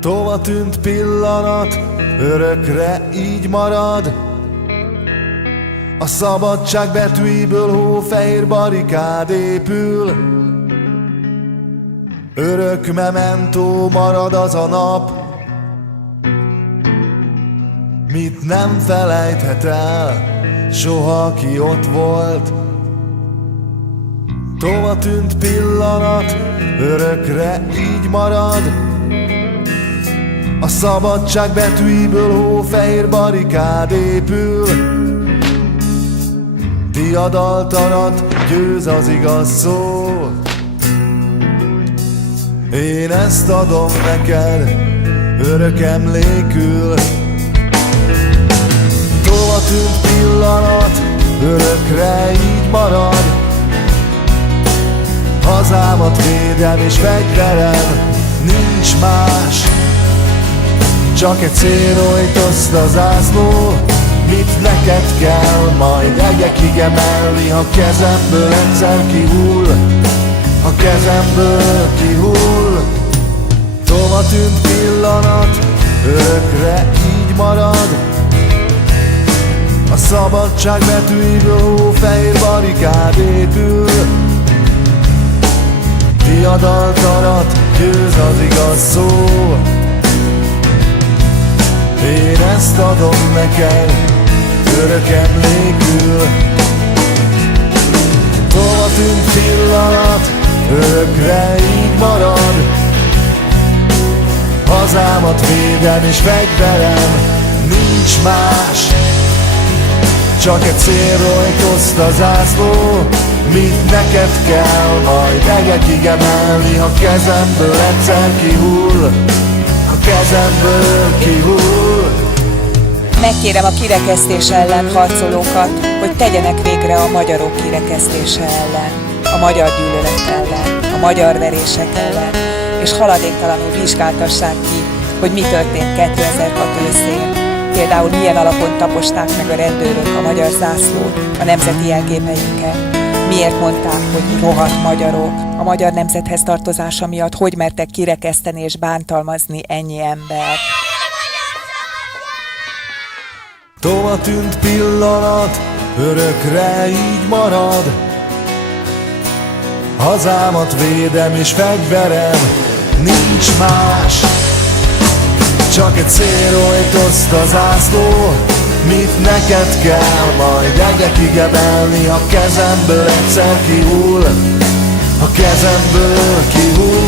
Tova tűnt pillanat, örökre így marad. A szabadság betűiből hófehér barikád épül. Örök mementó marad az a nap, mit nem felejthet el soha, aki ott volt. Tova tűnt pillanat, örökre így marad. A szabadság betűiből hófehér barikád épül. Diadaltalat győz az igaz szó. Én ezt adom neked örök emlékül. Tova tűnt pillanat, örökre így marad. Hazámat védem és fegyverem, nincs más. Csak egy célrojtoszt a zászló, mit neked kell majd egekig emelni, ha kezemből egyszer kihull, ha kezemből kihull. Tova tűnt pillanat, örökre így marad. A szabadság betűiből hófehér barikád épül. Diadaltarat győz az igaz szó. Én ezt adom neked örök emlékül. Tova tűnt pillanat, örökre így marad. Hazámat védem és fegyverem, nincs más. Csak egy célrojtoszt a zászló, mit neked kell majd egekig emelni, ha kezemből egyszer kihull, ha kezemből kihull. Megkérem a kirekesztés ellen harcolókat, hogy tegyenek végre a magyarok kirekesztése ellen, a magyar gyűlölet ellen, a magyar verések ellen, és haladéktalanul vizsgáltassák ki, hogy mi történt 2006 őszén. Például milyen alapon taposták meg a rendőrök a magyar zászlót, a nemzeti jelképeinket. Miért mondták, hogy rohadt magyarok? A magyar nemzethez tartozása miatt hogy mertek kirekeszteni és bántalmazni ennyi embert? Tova tűnt pillanat, örökre így marad. Hazámat védem és fegyverem, nincs más. Csak egy célrojtoszt a zászló, mit neked kell majd egekig emelni, ha kezemből egyszer kihull, ha kezemből kihull.